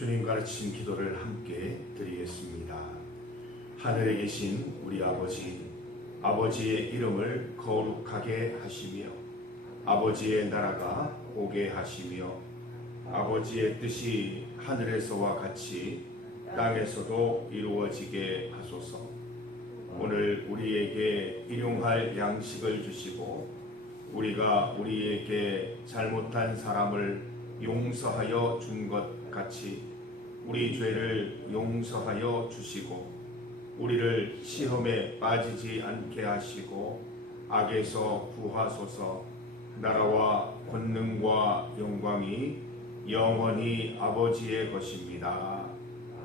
주님 가르친 기도를 함께 드리겠습니다. 하늘에 계신 우리 아버지, 아버지의 이름을 거룩하게 하시며 아버지의 나라가 오게 하시며 아버지의 뜻이 하늘에서와 같이 땅에서도 이루어지게 하소서. 오늘 우리에게 일용할 양식을 주시고 우리가 우리에게 잘못한 사람을 용서하여 준 것 같이 우리 죄를 용서하여 주시고 우리를 시험에 빠지지 않게 하시고 악에서 구하소서. 나라와 권능과 영광이 영원히 아버지의 것입니다.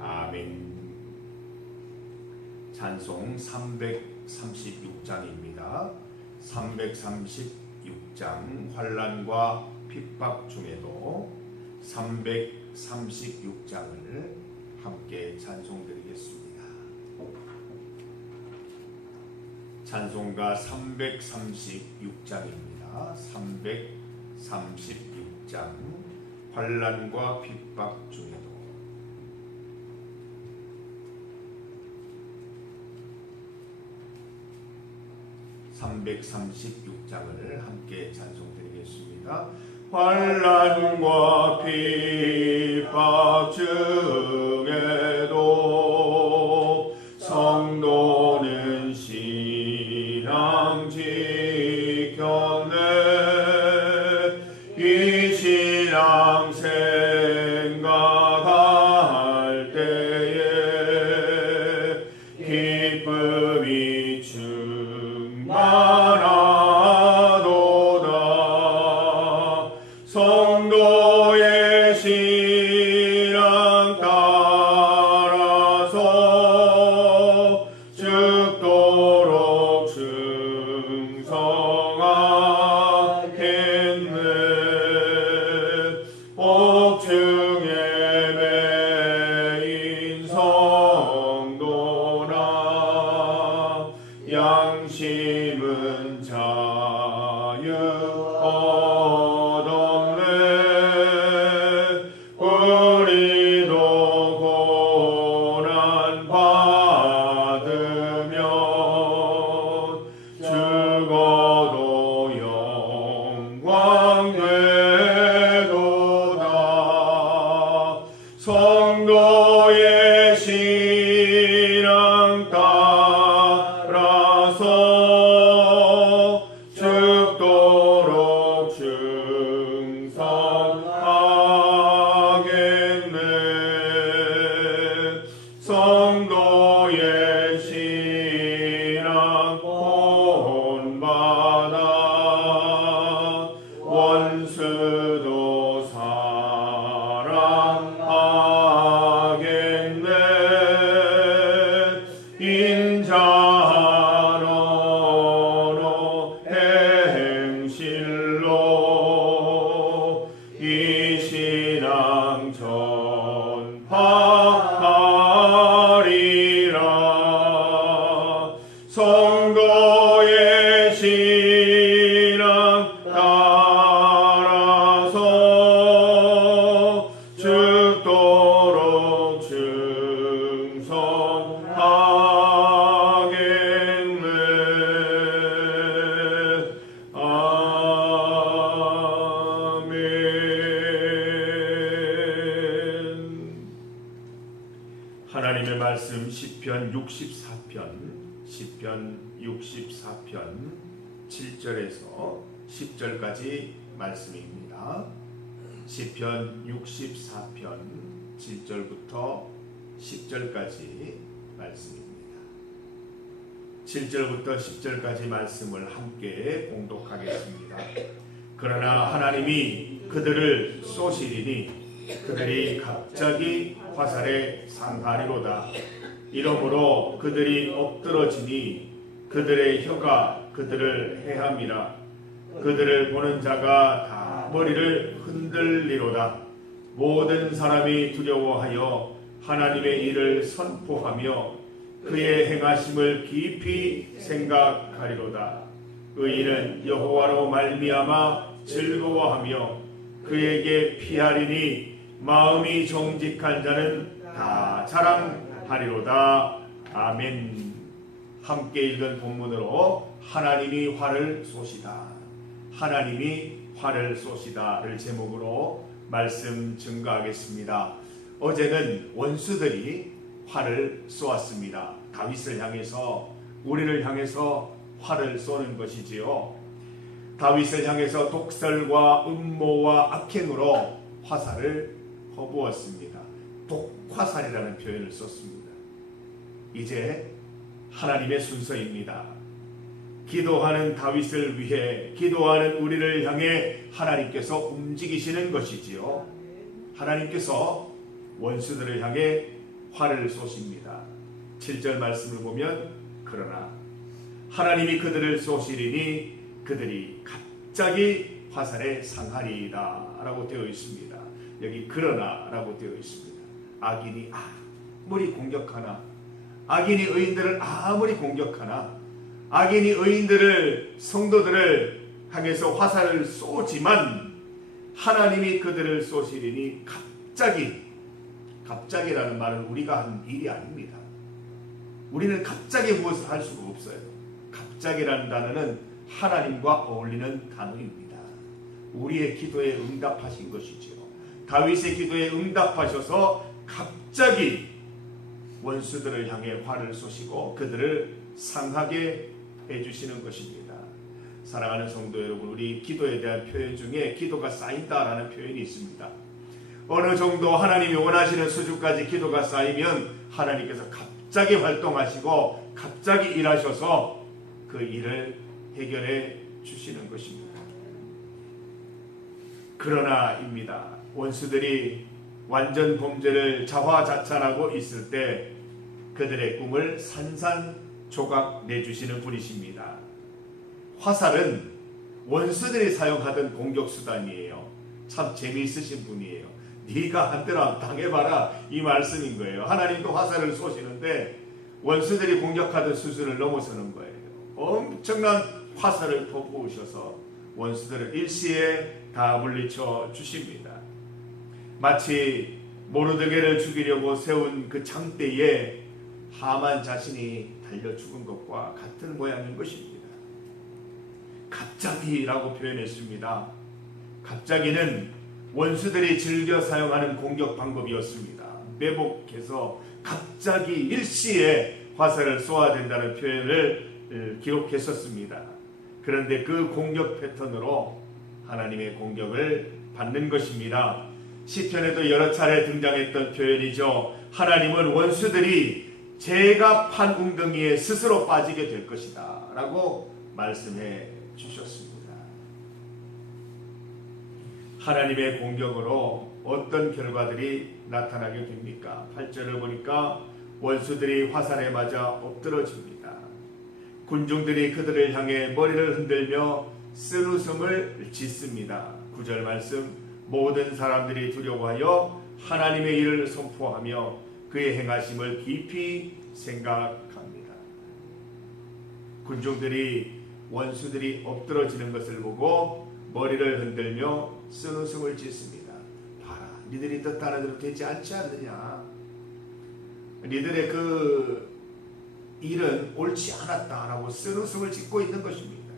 아멘. 찬송 336장입니다. 336장 환난과 핍박 중에도 336장을 함께 찬송드리겠습니다. 찬송가 336장입니다. 336장 환난과 핍박 중에도 336장을 함께 찬송드리겠습니다. 환난과 핍박 중에도 성도는 신앙 지켰네. 이 신앙 생각할 때에 기쁨이 충만하도다. 성도의 신앙 따라서 죽도록 충성하겠네. 옥중에 매인 성도나 양심은 자유 얻었네. 우리도 고난 받으면 죽어도 영광 되도다. 성도의 신앙 따라서 죽도록 충성하겠네. 성도의 신앙 본받아 원수도 사랑하겠네. 인자로로 행실로 이 신앙 전파하리라. 성도의 신앙 따라서 죽도록 충성하겠네. 아멘. 하나님의 말씀 시편 64편 7절에서 10절까지 말씀입니다. 시편 64편 7절부터 10절까지 말씀입니다. 7절부터 10절까지 말씀을 함께 봉독하겠습니다. 그러나 하나님이 그들을 쏘시리니 그들이 갑자기 화살에 상하리로다. 이러므로 그들이 엎드러지니 그들의 혀가 그들을 해함이라. 그들을 보는 자가 다 머리를 흔들리로다. 모든 사람이 두려워하여 하나님의 일을 선포하며 그의 행하심을 깊이 생각하리로다. 의인은 여호와로 말미암아 즐거워하며 그에게 피하리니 마음이 정직한 자는 다 자랑하리로다. 아멘. 함께 읽은 본문으로 하나님이 화를 쏘시다, 하나님이 화를 쏘시다를 제목으로 말씀 증거하겠습니다. 어제는 원수들이 화를 쏘았습니다. 다윗을 향해서, 우리를 향해서 화를 쏘는 것이지요. 다윗을 향해서 독설과 음모와 악행으로 화살을 퍼부었습니다. 독화살이라는 표현을 썼습니다. 이제 하나님의 순서입니다. 기도하는 다윗을 위해, 기도하는 우리를 향해 하나님께서 움직이시는 것이지요. 하나님께서 원수들을 향해 화를 쏘십니다. 7절 말씀을 보면, 그러나 하나님이 그들을 쏘시리니 그들이 갑자기 화살에 상하리이다 라고 되어 있습니다. 여기 그러나 라고 되어 있습니다. 악인이 아무리 공격하나, 악인이 의인들을 아무리 공격하나, 악인이 의인들을, 성도들을 향해서 화살을 쏘지만 하나님이 그들을 쏘시리니 갑자기라는 말은 우리가 한 일이 아닙니다. 우리는 갑자기 무엇을 할 수가 없어요. 갑자기라는 단어는 하나님과 어울리는 단어입니다. 우리의 기도에 응답하신 것이지요. 다윗의 기도에 응답하셔서 갑자기 원수들을 향해 화를 쏘시고 그들을 상하게 해주시는 것입니다. 사랑하는 성도 여러분, 우리 기도에 대한 표현 중에 기도가 쌓인다라는 표현이 있습니다. 어느 정도 하나님이 원하시는 수준까지 기도가 쌓이면 하나님께서 갑자기 활동하시고 갑자기 일하셔서 그 일을 해결해 주시는 것입니다. 그러나입니다. 원수들이 완전 범죄를 자화자찬하고 있을 때 그들의 꿈을 산산조각 내주시는 분이십니다. 화살은 원수들이 사용하던 공격수단이에요. 참 재미있으신 분이에요. 네가 한 대로 당해봐라, 이 말씀인 거예요. 하나님도 화살을 쏘시는데 원수들이 공격하던 수준을 넘어서는 거예요. 엄청난 화살을 퍼부으셔서 원수들을 일시에 다 물리쳐 주십니다. 마치 모르드게를 죽이려고 세운 그 장대에 하만 자신이 달려 죽은 것과 같은 모양인 것입니다. 갑자기라고 표현했습니다. 갑자기는 원수들이 즐겨 사용하는 공격 방법이었습니다. 매복해서 갑자기 일시에 화살을 쏘아야 된다는 표현을 기록했었습니다. 그런데 그 공격 패턴으로 하나님의 공격을 받는 것입니다. 시편에도 여러 차례 등장했던 표현이죠. 하나님은 원수들이 제가 판 웅덩이에 스스로 빠지게 될 것이다 라고 말씀해 주셨습니다. 하나님의 공격으로 어떤 결과들이 나타나게 됩니까? 8절을 보니까 원수들이 화살에 맞아 엎드러집니다. 군중들이 그들을 향해 머리를 흔들며 쓴웃음을 짓습니다. 9절 말씀, 모든 사람들이 두려워하여 하나님의 일을 선포하며 그의 행하심을 깊이 생각합니다. 군중들이 원수들이 엎드러지는 것을 보고 머리를 흔들며 쓴웃음을 짓습니다. 봐라, 니들이 뜻하는 대로 되지 않지 않느냐. 니들의 그 일은 옳지 않았다라고 쓴웃음을 짓고 있는 것입니다.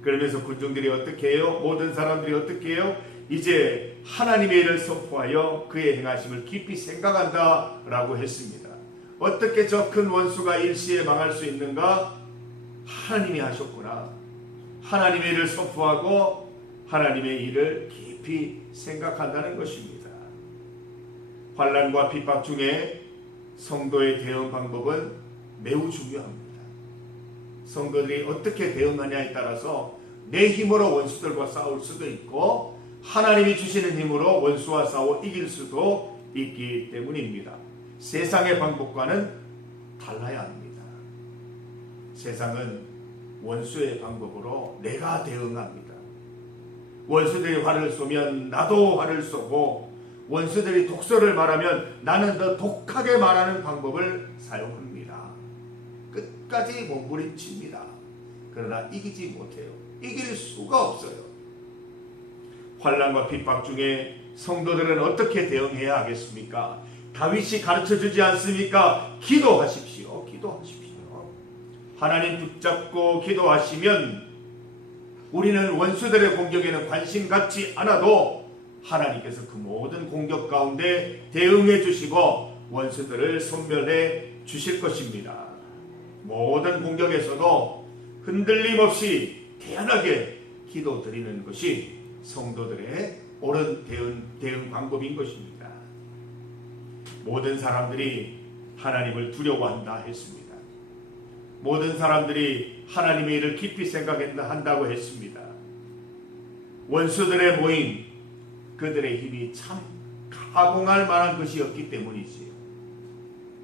그러면서 군중들이 어떻게 해요? 모든 사람들이 어떻게 해요? 이제 하나님의 일을 선포하여 그의 행하심을 깊이 생각한다라고 했습니다. 어떻게 저 큰 원수가 일시에 망할 수 있는가? 하나님이 하셨구나. 하나님의 일을 선포하고 하나님의 일을 깊이 생각한다는 것입니다. 환난과 핍박 중에 성도의 대응 방법은 매우 중요합니다. 성도들이 어떻게 대응하냐에 따라서 내 힘으로 원수들과 싸울 수도 있고 하나님이 주시는 힘으로 원수와 싸워 이길 수도 있기 때문입니다. 세상의 방법과는 달라야 합니다. 세상은 원수의 방법으로 내가 대응합니다. 원수들이 화를 쏘면 나도 화를 쏘고, 원수들이 독설을 말하면 나는 더 독하게 말하는 방법을 사용합니다. 끝까지 몸부림칩니다. 그러나 이기지 못해요. 이길 수가 없어요. 환난과 핍박 중에 성도들은 어떻게 대응해야 하겠습니까? 다윗이 가르쳐주지 않습니까? 기도하십시오. 기도하십시오. 하나님 붙잡고 기도하시면 우리는 원수들의 공격에는 관심 갖지 않아도 하나님께서 그 모든 공격 가운데 대응해 주시고 원수들을 소멸해 주실 것입니다. 모든 공격에서도 흔들림 없이 태연하게 기도드리는 것이 성도들의 옳은 대응 방법인 것입니다. 모든 사람들이 하나님을 두려워한다 했습니다. 모든 사람들이 하나님의 일을 깊이 생각한다고 했습니다. 원수들의 모임, 그들의 힘이 참 가공할 만한 것이었기 때문이지요.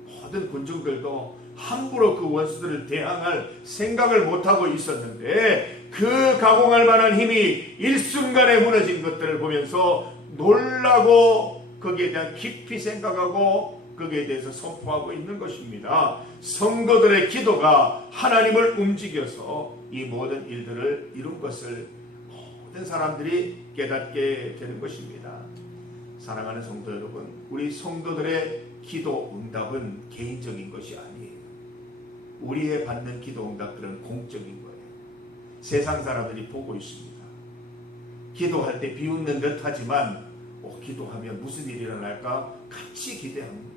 모든 군중들도 함부로 그 원수들을 대항할 생각을 못하고 있었는데 그 가공할 만한 힘이 일순간에 무너진 것들을 보면서 놀라고 거기에 대한 깊이 생각하고 거기에 대해서 선포하고 있는 것입니다. 성도들의 기도가 하나님을 움직여서 이 모든 일들을 이룬 것을 모든 사람들이 깨닫게 되는 것입니다. 사랑하는 성도 여러분, 우리 성도들의 기도 응답은 개인적인 것이 아니에요. 우리의 받는 기도 응답들은 공적인 거예요. 세상 사람들이 보고 있습니다. 기도할 때 비웃는 듯 하지만 기도하면 무슨 일이 일어날까 같이 기대합니다.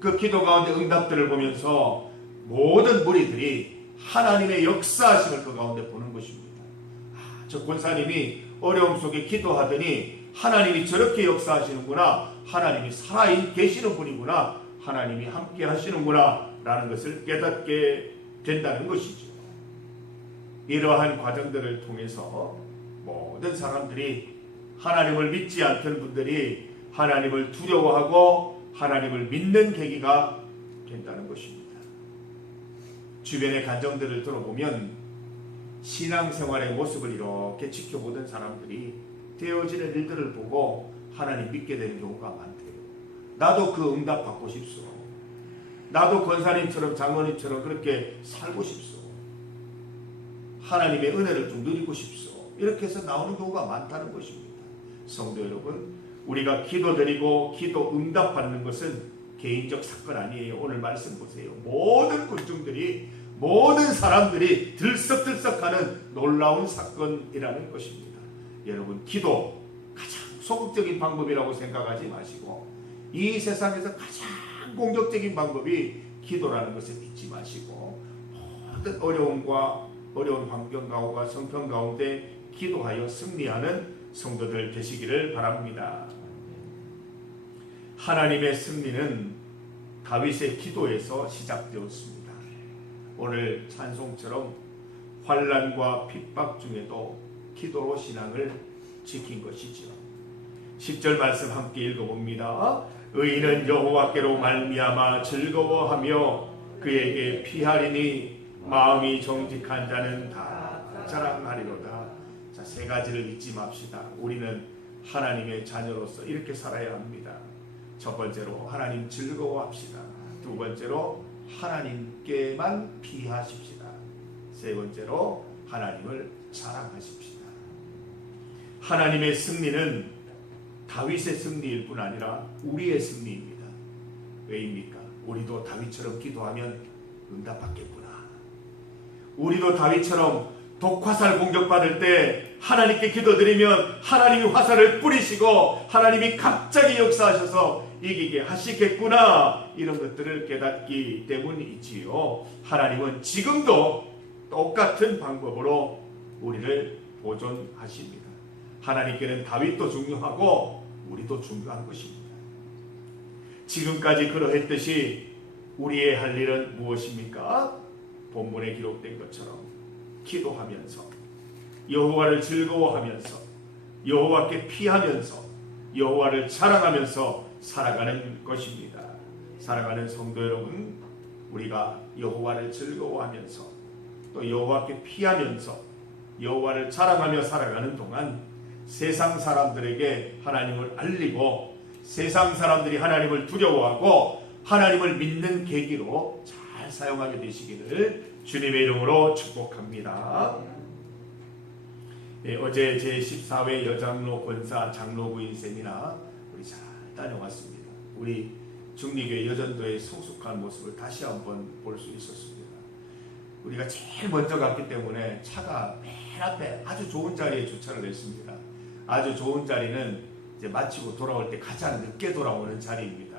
그 기도 가운데 응답들을 보면서 모든 무리들이 하나님의 역사하심을 그 가운데 보는 것입니다. 저 권사님이 어려움 속에 기도하더니 하나님이 저렇게 역사하시는구나, 하나님이 살아계시는 분이구나, 하나님이 함께 하시는구나 라는 것을 깨닫게 된다는 것이죠. 이러한 과정들을 통해서 모든 사람들이 하나님을 믿지 않던 분들이 하나님을 두려워하고 하나님을 믿는 계기가 된다는 것입니다. 주변의 가정들을 들어보면 신앙생활의 모습을 이렇게 지켜보던 사람들이 되어지는 일들을 보고 하나님 믿게 되는 경우가 많대요. 나도 그 응답 받고 싶소. 나도 권사님처럼 장로님처럼 그렇게 살고 싶소. 하나님의 은혜를 좀 누리고 싶소. 이렇게 해서 나오는 경우가 많다는 것입니다. 성도 여러분, 우리가 기도드리고 기도 응답받는 것은 개인적 사건 아니에요. 오늘 말씀 보세요. 모든 군중들이, 모든 사람들이 들썩들썩하는 놀라운 사건이라는 것입니다. 여러분, 기도 가장 소극적인 방법이라고 생각하지 마시고 이 세상에서 가장 공격적인 방법이 기도라는 것을 잊지 마시고 모든 어려운 환경 가운데 성경 가운데 기도하여 승리하는 성도들 되시기를 바랍니다. 하나님의 승리는 다윗의 기도에서 시작되었습니다. 오늘 찬송처럼 환난과 핍박 중에도 기도로 신앙을 지킨 것이지요. 10절 말씀 함께 읽어봅니다. 의인은 여호와께로 말미암아 즐거워하며 그에게 피하리니 마음이 정직한 자는 다 자랑하리로다. 자, 세 가지를 잊지 맙시다. 우리는 하나님의 자녀로서 이렇게 살아야 합니다. 첫 번째로 하나님 즐거워합시다. 두 번째로 하나님께만 피하십시다. 세 번째로 하나님을 자랑하십시다. 하나님의 승리는 다윗의 승리일 뿐 아니라 우리의 승리입니다. 왜입니까? 우리도 다윗처럼 기도하면 응답받겠구나. 우리도 다윗처럼 독화살 공격받을 때 하나님께 기도드리면 하나님이 화살을 뿌리시고 하나님이 갑자기 역사하셔서 이기게 하시겠구나, 이런 것들을 깨닫기 때문이지요. 하나님은 지금도 똑같은 방법으로 우리를 보존하십니다. 하나님께는 다윗도 중요하고 우리도 중요한 것입니다. 지금까지 그러했듯이 우리의 할 일은 무엇입니까? 본문에 기록된 것처럼 기도하면서 여호와를 즐거워하면서 여호와께 피하면서 여호와를 자랑하면서 살아가는 것입니다. 사랑하는 성도 여러분, 우리가 여호와를 즐거워하면서 또 여호와께 피하면서 여호와를 자랑하며 살아가는 동안 세상 사람들에게 하나님을 알리고 세상 사람들이 하나님을 두려워하고 하나님을 믿는 계기로 잘 사용하게 되시기를 주님의 이름으로 축복합니다. 어제 제14회 여장로 권사 장로부인 세미나 우리 잘 다녀왔습니다. 우리 중리교회 여전도의 성숙한 모습을 다시 한번 볼 수 있었습니다. 우리가 제일 먼저 갔기 때문에 차가 맨 앞에 아주 좋은 자리에 주차를 했습니다. 아주 좋은 자리는 이제 마치고 돌아올 때 가장 늦게 돌아오는 자리입니다.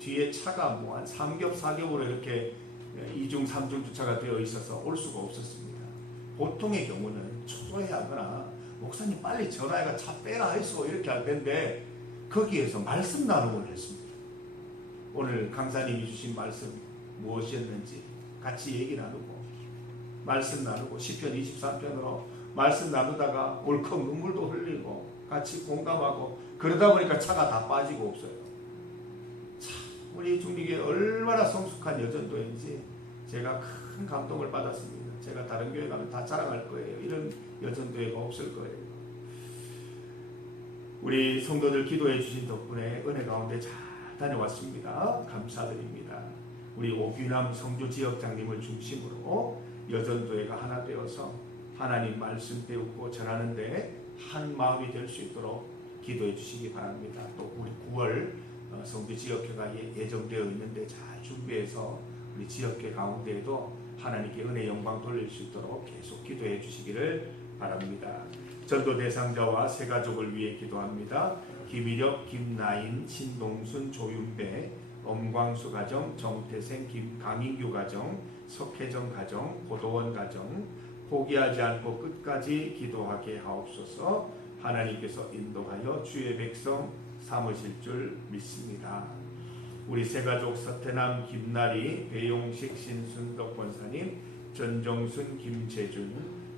뒤에 차가 뭐 한 3겹 4겹으로 이렇게 2중 3중 주차가 되어 있어서 올 수가 없었습니다. 보통의 경우는 초조해하거나 목사님 빨리 전화해가 차 빼라 했어 이렇게 할 텐데 거기에서 말씀 나눔을 했습니다. 오늘 강사님이 주신 말씀 무엇이었는지 같이 얘기 나누고 말씀 나누고 시편 23편으로 말씀 나누다가 울컥 눈물도 흘리고 같이 공감하고 그러다 보니까 차가 다 빠지고 없어요. 참 우리 중리교회 얼마나 성숙한 여전도인지 제가 큰 감동을 받았습니다. 제가 다른 교회 가면 다 자랑할 거예요. 이런 여전도회가 없을 거예요. 우리 성도들 기도해 주신 덕분에 은혜 가운데 잘 다녀왔습니다. 감사드립니다. 우리 오규남 성주지역장님을 중심으로 여전도회가 하나 되어서 하나님 말씀 배우고 전하는데 한 마음이 될 수 있도록 기도해 주시기 바랍니다. 또 우리 9월 성주지역회가 예정되어 있는데 잘 준비해서 우리 지역회 가운데에도 하나님께 은혜 영광 돌릴 수 있도록 계속 기도해 주시기를 바랍니다. 전도 대상자와 세 가족을 위해 기도합니다. 김일혁, 김나인, 신동순, 조윤배, 엄광수 가정, 정태생, 강인규 가정, 석혜정 가정, 고도원 가정 포기하지 않고 끝까지 기도하게 하옵소서. 하나님께서 인도하여 주의 백성 삼으실 줄 믿습니다. 우리 세가족 서태남, 김나리, 배용식, 신순덕 권사님, 전정순, 김재준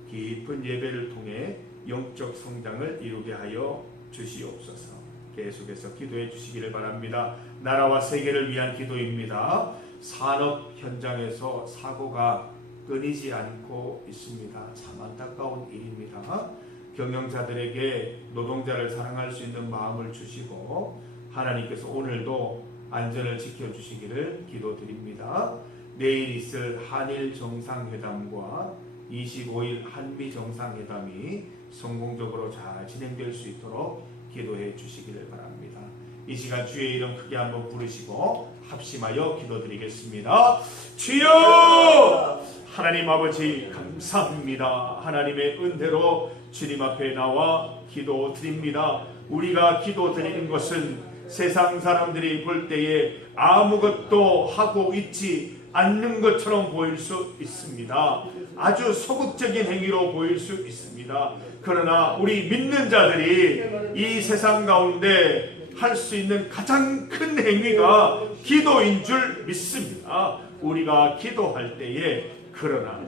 깊은 예배를 통해 영적 성장을 이루게 하여 주시옵소서. 계속해서 기도해 주시기를 바랍니다. 나라와 세계를 위한 기도입니다. 산업 현장에서 사고가 끊이지 않고 있습니다. 참 안타까운 일입니다. 경영자들에게 노동자를 사랑할 수 있는 마음을 주시고 하나님께서 오늘도 안전을 지켜주시기를 기도드립니다. 내일 있을 한일 정상회담과 25일 한미 정상회담이 성공적으로 잘 진행될 수 있도록 기도해 주시기를 바랍니다. 이 시간 주의 이름 크게 한번 부르시고 합심하여 기도드리겠습니다. 주여! 하나님 아버지 감사합니다. 하나님의 은혜로 주님 앞에 나와 기도드립니다. 우리가 기도드리는 것은 세상 사람들이 볼 때에 아무것도 하고 있지 않는 것처럼 보일 수 있습니다. 아주 소극적인 행위로 보일 수 있습니다. 그러나 우리 믿는 자들이 이 세상 가운데 할 수 있는 가장 큰 행위가 기도인 줄 믿습니다. 우리가 기도할 때에 그러나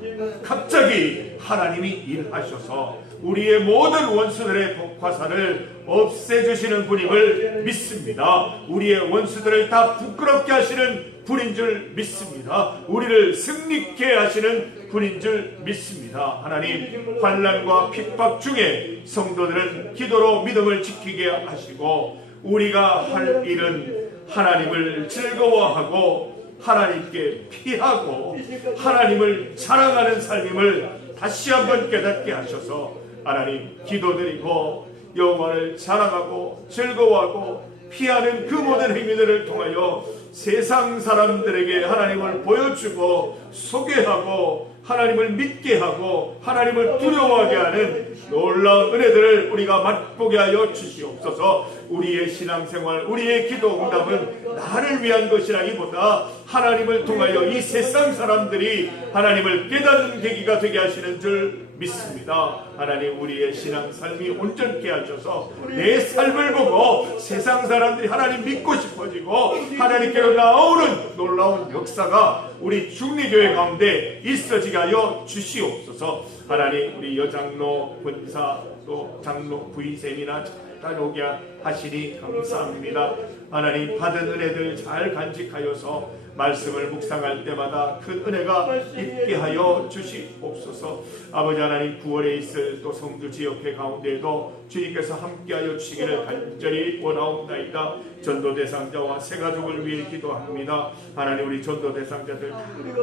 갑자기 하나님이 일하셔서 우리의 모든 원수들의 독화살을 없애주시는 분임을 믿습니다. 우리의 원수들을 다 부끄럽게 하시는 분인 줄 믿습니다. 우리를 승리케 하시는 분인 줄 믿습니다. 하나님, 환난과 핍박 중에 성도들은 기도로 믿음을 지키게 하시고 우리가 할 일은 하나님을 즐거워하고 하나님께 피하고 하나님을 자랑하는 삶임을 다시 한번 깨닫게 하셔서 하나님 기도드리고 영원을 자랑하고 즐거워하고 피하는 그 모든 행위들을 통하여 세상 사람들에게 하나님을 보여주고 소개하고 하나님을 믿게 하고 하나님을 두려워하게 하는 놀라운 은혜들을 우리가 맛보게 하여 주시옵소서. 우리의 신앙생활, 우리의 기도 응답은 나를 위한 것이라기보다 하나님을 통하여 이 세상 사람들이 하나님을 깨닫는 계기가 되게 하시는 줄 믿습니다. 하나님, 우리의 신앙 삶이 온전케 하셔서 내 삶을 보고 세상 사람들이 하나님 믿고 싶어지고 하나님께로 나오는 놀라운 역사가 우리 중리교회 가운데 있어지게 하여 주시옵소서. 하나님, 우리 여장로 권사 또 장로 부인쌤이나 잘 다녀오게 하시니 감사합니다. 하나님, 받은 은혜들 잘 간직하여서 말씀을 묵상할 때마다 큰 은혜가 있게 하여 주시옵소서. 아버지 하나님, 9월에 있을 또 성주 지역회 가운데에도 주님께서 함께하여 주시기를 간절히 원하옵나이다. 전도 대상자와 새 가족을 위해 기도합니다. 하나님, 우리 전도 대상자들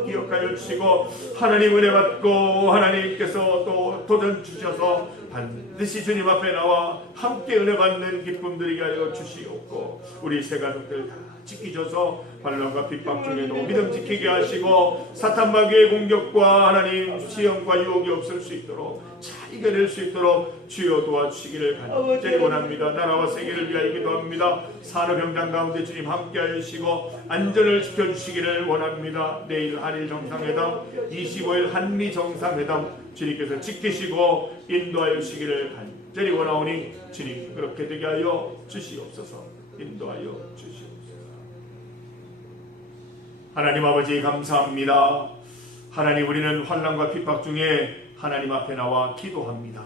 기억하여 주시고 하나님 은혜 받고 하나님께서 또 도전 주셔서 반드시 주님 앞에 나와 함께 은혜 받는 기쁨 드리게 하여 주시옵고 우리 세 가족들 다 지키셔서 환난과 핍박 중에도 믿음 지키게 하시고 사탄 마귀의 공격과 하나님 시험과 유혹이 없을 수 있도록 잘 이겨낼 수 있도록 주여 도와주시기를 간절히 원합니다. 나라와 세계를 위하여 기도합니다. 산업 현장 가운데 주님 함께 하시고 안전을 지켜주시기를 원합니다. 내일 한일 정상회담 25일 한미 정상회담 주님께서 지키시고 인도하여 주시기를 간절히 원하오니 주님 그렇게 되게 하여 주시옵소서. 인도하여 주시옵소서. 하나님 아버지 감사합니다. 하나님 우리는 환난과 핍박 중에 하나님 앞에 나와 기도합니다.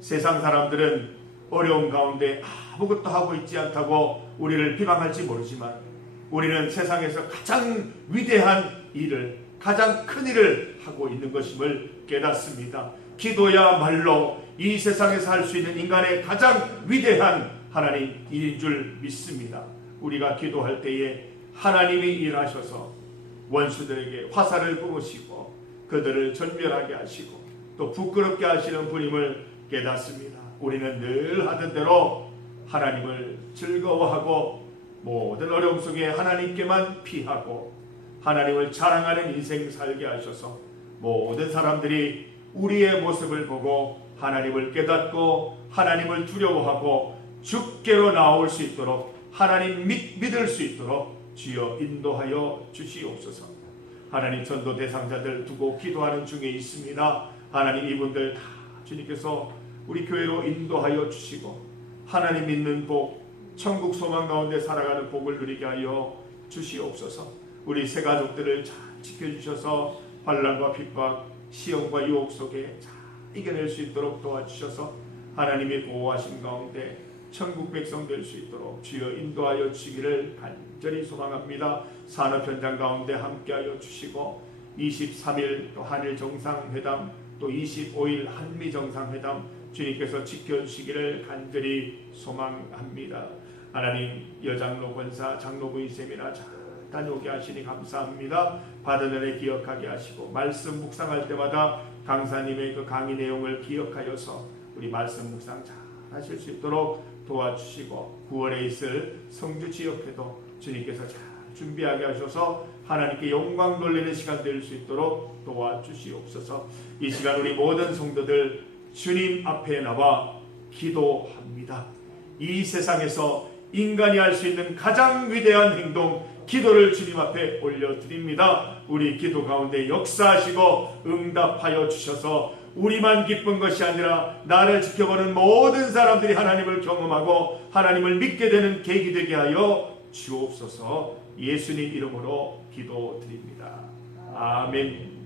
세상 사람들은 어려움 가운데 아무것도 하고 있지 않다고 우리를 비방할지 모르지만 우리는 세상에서 가장 위대한 일을 가장 큰 일을 하고 있는 것임을 깨닫습니다. 기도야말로 이 세상에서 할 수 있는 인간의 가장 위대한 하나님 일인 줄 믿습니다. 우리가 기도할 때에 하나님이 일하셔서 원수들에게 화살을 뿜으시고 그들을 전멸하게 하시고 또 부끄럽게 하시는 분임을 깨닫습니다. 우리는 늘 하던 대로 하나님을 즐거워하고 모든 어려움 속에 하나님께만 피하고 하나님을 자랑하는 인생 살게 하셔서 모든 사람들이 우리의 모습을 보고 하나님을 깨닫고 하나님을 두려워하고 주께로 나올 수 있도록 하나님 믿을 수 있도록 주여 인도하여 주시옵소서. 하나님 전도 대상자들 두고 기도하는 중에 있습니다. 하나님 이분들 다 주님께서 우리 교회로 인도하여 주시고 하나님 믿는 복 천국 소망 가운데 살아가는 복을 누리게 하여 주시옵소서. 우리 세 가족들을 잘 지켜주셔서 환난과 핍박 시험과 유혹 속에 잘 이겨낼 수 있도록 도와주셔서 하나님의 보호하신 가운데 천국 백성 될 수 있도록 주여 인도하여 주시기를 간절히 소망합니다. 산업 현장 가운데 함께하여 주시고 23일 또 한일 정상회담 또 25일 한미 정상회담 주님께서 지켜주시기를 간절히 소망합니다. 하나님 여장로 권사 장로부인 세미나 잘 다녀오게 하시니 감사합니다. 받은 은혜 기억하게 하시고 말씀 묵상할 때마다 강사님의 그 강의 내용을 기억하여서 우리 말씀 묵상 잘 하실 수 있도록 도와주시고 9월에 있을 성주 지역회도 주님께서 잘 준비하게 하셔서 하나님께 영광 돌리는 시간 될 수 있도록 도와주시옵소서. 이 시간 우리 모든 성도들 주님 앞에 나와 기도합니다. 이 세상에서 인간이 할 수 있는 가장 위대한 행동 기도를 주님 앞에 올려드립니다. 우리 기도 가운데 역사하시고 응답하여 주셔서 우리만 기쁜 것이 아니라 나를 지켜보는 모든 사람들이 하나님을 경험하고 하나님을 믿게 되는 계기 되게 하여 주옵소서. 예수님 이름으로 기도드립니다. 아멘.